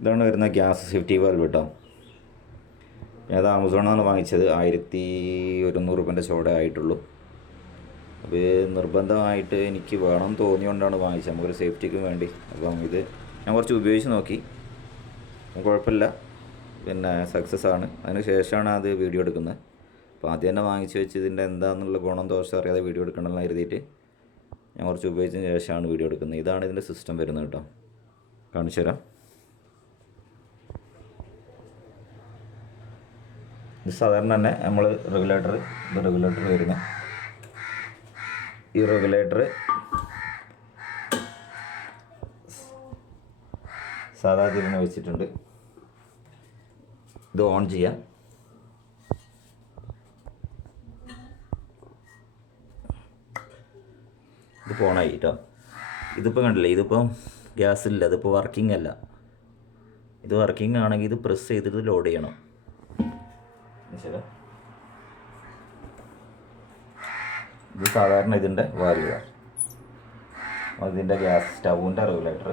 ഇതാണ് വരുന്ന gas safety valve കേട്ടോ. ഞാനത് ആമസോണിലാണ് വാങ്ങിച്ചത്. 1100 ചോടെ ആയിട്ടുള്ളൂ. അപ്പോൾ നിർബന്ധമായിട്ട് എനിക്ക് വേണം തോന്നിയോണ്ടാണ് വാങ്ങിച്ചത്, നമുക്കൊരു സേഫ്റ്റിക്കും വേണ്ടി. അപ്പം ഇത് ഞാൻ കുറച്ച് ഉപയോഗിച്ച് നോക്കി, കുഴപ്പമില്ല, പിന്നെ സക്സസ് ആണ്. അതിന് ശേഷമാണ് അത് വീഡിയോ എടുക്കുന്നത്. അപ്പോൾ ആദ്യം തന്നെ വാങ്ങിച്ച് വെച്ച് ഇതിൻ്റെ എന്താണെന്നുള്ള ഗുണം ദോഷം അറിയാതെ വീഡിയോ എടുക്കണമെന്ന് കരുതിയിട്ട് ഞാൻ കുറച്ച് ഉപയോഗിച്ചതിന് ശേഷമാണ് വീഡിയോ എടുക്കുന്നത്. ഇതാണ് ഇതിൻ്റെ സിസ്റ്റം വരുന്നത് കേട്ടോ, കാണിച്ചു തരാം. ഇത് സാധാരണ തന്നെ നമ്മൾ റെഗുലേറ്റർ വരുന്നത്. ഈ റെഗുലേറ്റർ സാധാ ഇതിന് വെച്ചിട്ടുണ്ട്. ഇത് ഓൺ ചെയ്യാം. ഇതിപ്പോൾ ഓണായി കേട്ടോ. ഇതിപ്പോൾ കണ്ടില്ലേ, ഇതിപ്പം ഗ്യാസില്ല, ഇതിപ്പോൾ വർക്കിംഗ് അല്ല. ഇത് വർക്കിംഗ് ആണെങ്കിൽ ഇത് പ്രസ് ചെയ്തിട്ട് ലോഡ് ചെയ്യണം. ശരി, ഇത് സാധാരണ ഇതിൻ്റെ വാൽവാണ്. ഇതിൻ്റെ ഗ്യാസ് സ്റ്റൗവിൻ്റെ റെഗുലേറ്റർ.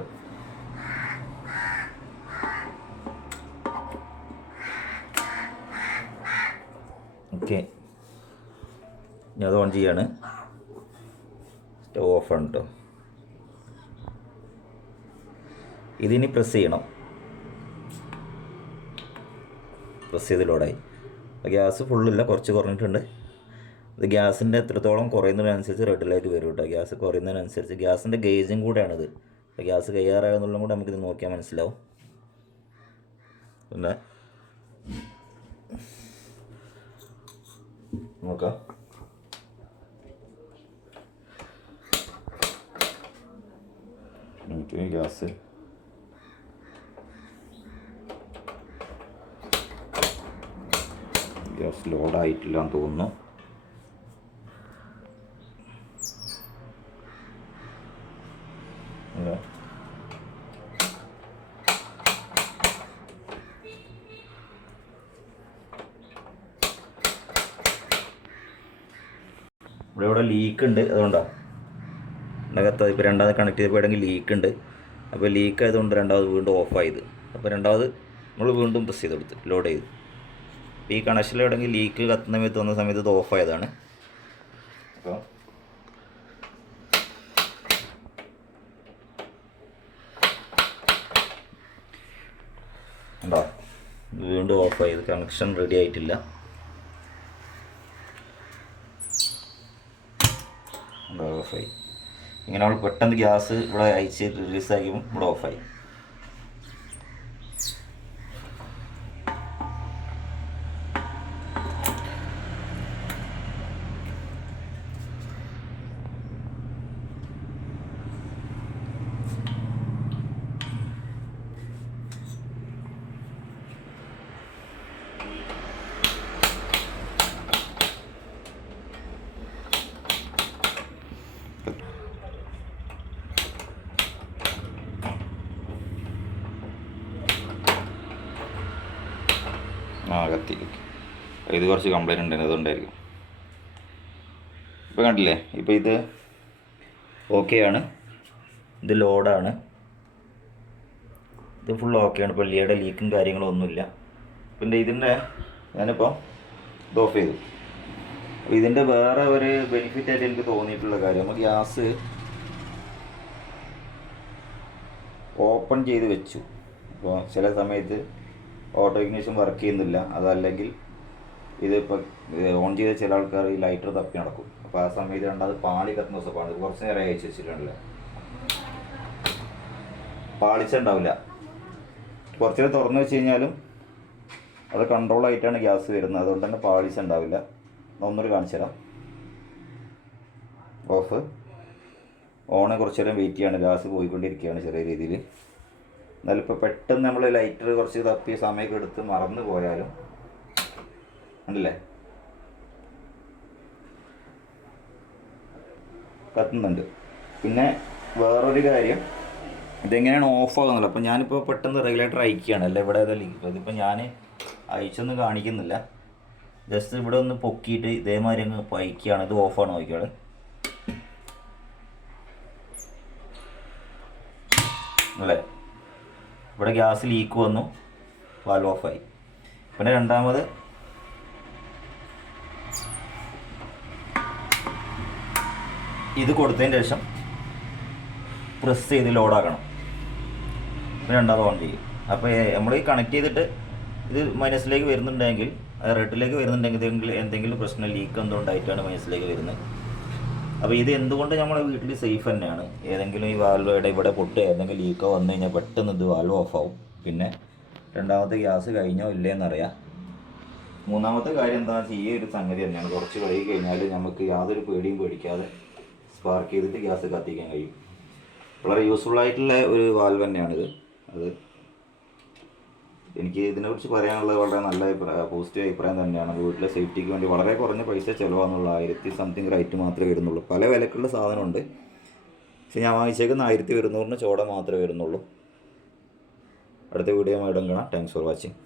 ഓക്കെ, ഞാൻ അത് ഓൺ ചെയ്യാണ്. സ്റ്റൗ ഓഫാണ് കേട്ടോ. ഇതിനി പ്രസ് ചെയ്യണം. പ്രസ് ചെയ്ത് ലോഡായി. ഗ്യാസ് ഫുള്ളില്ല, കുറച്ച് കുറഞ്ഞിട്ടുണ്ട്. ഇത് ഗ്യാസിൻ്റെ എത്രത്തോളം കുറയുന്നതിനനുസരിച്ച് റെഡ് ലൈറ്റ് വരും കേട്ടോ. ഗ്യാസ് കുറയുന്നതിനനുസരിച്ച് ഗ്യാസിൻ്റെ ഗേജും കൂടെയാണിത്. അപ്പോൾ ഗ്യാസ് കയ്യാറാകുന്നുള്ളതും കൂടെ നമുക്കിത് നോക്കിയാൽ മനസ്സിലാവും. പിന്നെ നോക്കാം. ഗ്യാസ് ലോഡായിട്ടില്ല എന്ന് തോന്നുന്നു. ഇവിടെ ലീക്ക് ഉണ്ട്, അതുകൊണ്ടാണ് ഇതിനകത്ത് ഇപ്പോൾ രണ്ടാമത് കണക്ട് ചെയ്തപ്പോഴെങ്കിൽ ലീക്ക് ഉണ്ട്. അപ്പോൾ ലീക്ക് ആയതുകൊണ്ട് രണ്ടാമത് വീണ്ടും ഓഫായത്. അപ്പോൾ രണ്ടാമത് നമ്മൾ വീണ്ടും പ്രസ് ചെയ്ത് കൊടുത്ത് ലോഡ് ചെയ്ത്. ഈ കണക്ഷനിൽ എവിടെയെങ്കിൽ ലീക്ക് കത്തുന്ന സമയത്ത് വന്ന സമയത്ത് ഇത് ഓഫായതാണ്. അപ്പോൾ ഉണ്ടോ, വീണ്ടും ഓഫായത്. കണക്ഷൻ റെഡി ആയിട്ടില്ല. ഓഫായി. ഇങ്ങനെ നമ്മൾ പെട്ടെന്ന് ഗ്യാസ് ഇവിടെ അയച്ച് റിലീസാക്കിയപ്പോൾ ഇവിടെ ഓഫായി. കത്തി. ഇത് കുറച്ച് കംപ്ലൈൻറ്റ് ഉണ്ടായിരുന്നു, അതുകൊണ്ടായിരിക്കും. ഇപ്പോൾ കണ്ടില്ലേ, ഇപ്പോൾ ഇത് ഓക്കെയാണ്. ഇത് ലോഡാണ്. ഇത് ഫുൾ ഓക്കെയാണ്. ഇപ്പോൾ ലീയുടെ ലീക്കും കാര്യങ്ങളും ഒന്നുമില്ല. പിന്നെ ഇതിൻ്റെ ഞാനിപ്പോൾ ഇത് ഓഫ് ചെയ്തു. ഇതിൻ്റെ വേറെ ഒരു ബെനിഫിറ്റായിട്ട് എനിക്ക് തോന്നിയിട്ടുള്ള കാര്യം, നമ്മൾ ഗ്യാസ് ഓപ്പൺ ചെയ്ത് വെച്ചു. അപ്പോൾ ചില സമയത്ത് ഓട്ടോ ഇഗ്നിഷൻ വർക്ക് ചെയ്യുന്നില്ല, അതല്ലെങ്കിൽ ഇതിപ്പോൾ ഓൺ ചെയ്ത ചില ആൾക്കാർ ഈ ലൈറ്റർ തപ്പി നടക്കും. അപ്പോൾ ആ സമയത്ത് രണ്ടാമത് പാളി കത്തുന്ന ദിവസമാണ്. ഇത് കുറച്ച് നേരം അയച്ചു വെച്ചിട്ടുണ്ടല്ലോ, പാളിച്ച ഉണ്ടാവില്ല. കുറച്ച് നേരം തുറന്നു വെച്ച് കഴിഞ്ഞാലും അത് കൺട്രോളായിട്ടാണ് ഗ്യാസ് വരുന്നത്, അതുകൊണ്ട് തന്നെ പാളിച്ച ഉണ്ടാവില്ല. ഒന്നുകൂടി കാണിച്ചു തരാം. ഓഫ് ഓണ് കുറച്ച് നേരം വെയിറ്റ് ചെയ്യാണ്. ഗ്യാസ് പോയിക്കൊണ്ടിരിക്കുകയാണ് ചെറിയ രീതിയിൽ. എന്നാലും ഇപ്പോൾ പെട്ടെന്ന് നമ്മൾ ലൈറ്റർ കുറച്ച് തപ്പി സമയമൊക്കെ എടുത്ത് മറന്നു പോയാലും ഉണ്ടല്ലേ കത്തുന്നുണ്ട്. പിന്നെ വേറൊരു കാര്യം, ഇതെങ്ങനെയാണ് ഓഫാകുന്നത്. അപ്പോൾ ഞാനിപ്പോൾ പെട്ടെന്ന് റെഗുലേറ്റർ അയക്കുകയാണ്, അല്ല ഇവിടെ ഏതായാലും ഇതിപ്പോൾ ഞാൻ അയച്ചൊന്നും കാണിക്കുന്നില്ല. ജസ്റ്റ് ഇവിടെ ഒന്ന് പൊക്കിയിട്ട് ഇതേമാതിരി അങ്ങ് അയക്കുകയാണ്. ഇത് ഓഫാണ് നോക്കിയാൽ. അല്ലേ ഇവിടെ ഗ്യാസ് ലീക്ക് വന്നു, വാൽവ് ഓഫായി. പിന്നെ രണ്ടാമത് ഇത് കൊടുത്തതിന് ശേഷം പ്രസ് ചെയ്ത് ലോഡാക്കണം. പിന്നെ രണ്ടാമത് ഓൺ ചെയ്യും. അപ്പോൾ നമ്മൾ ഈ കണക്ട് ചെയ്തിട്ട് ഇത് മൈനസിലേക്ക് വരുന്നുണ്ടെങ്കിൽ, റെഡിലേക്ക് വരുന്നുണ്ടെങ്കിൽ എന്തെങ്കിലും പ്രശ്നം ലീക്ക് എന്തോ ഉണ്ടായിട്ടാണ് മൈനസിലേക്ക് വരുന്നത്. അപ്പോൾ ഇത് എന്തുകൊണ്ട് നമ്മളെ വീട്ടിൽ സേഫ് തന്നെയാണ്. ഏതെങ്കിലും ഈ വാൽവയുടെ ഇവിടെ പൊട്ട് ഏതെങ്കിലും ലീക്കോ വന്നു കഴിഞ്ഞാൽ പെട്ടെന്ന് ഇത് വാൽവ് ഓഫാവും. പിന്നെ രണ്ടാമത്തെ ഗ്യാസ് കഴിഞ്ഞോ ഇല്ലേന്നറിയാം. മൂന്നാമത്തെ കാര്യം എന്താണെന്ന് വെച്ചാൽ ഈ ഒരു സംഗതി തന്നെയാണ്. കുറച്ച് കഴുകി കഴിഞ്ഞാൽ നമുക്ക് യാതൊരു പേടിയും പേടിക്കാതെ സ്പാർക്ക് ചെയ്തിട്ട് ഗ്യാസ് കത്തിക്കാൻ കഴിയും. വളരെ യൂസ്ഫുള്ളായിട്ടുള്ള ഒരു വാൽവ് തന്നെയാണിത്. അത് എനിക്ക് ഇതിനെക്കുറിച്ച് പറയാനുള്ളത് വളരെ നല്ല പോസിറ്റീവ് അഭിപ്രായം തന്നെയാണ്. വീട്ടിലെ സേഫ്റ്റിക്ക് വേണ്ടി വളരെ കുറഞ്ഞ പൈസ ചിലവാകുന്നുള്ള 1000 സംതിങ് റേറ്റ് മാത്രമേ വരുന്നുള്ളൂ. പല വിലക്കുള്ള സാധനമുണ്ട്, പക്ഷെ ഞാൻ വാങ്ങിച്ചേക്കുന്ന 1100 ചോട മാത്രമേ വരുന്നുള്ളൂ. അടുത്ത വീഡിയോ കാണാം. Thanks for watching.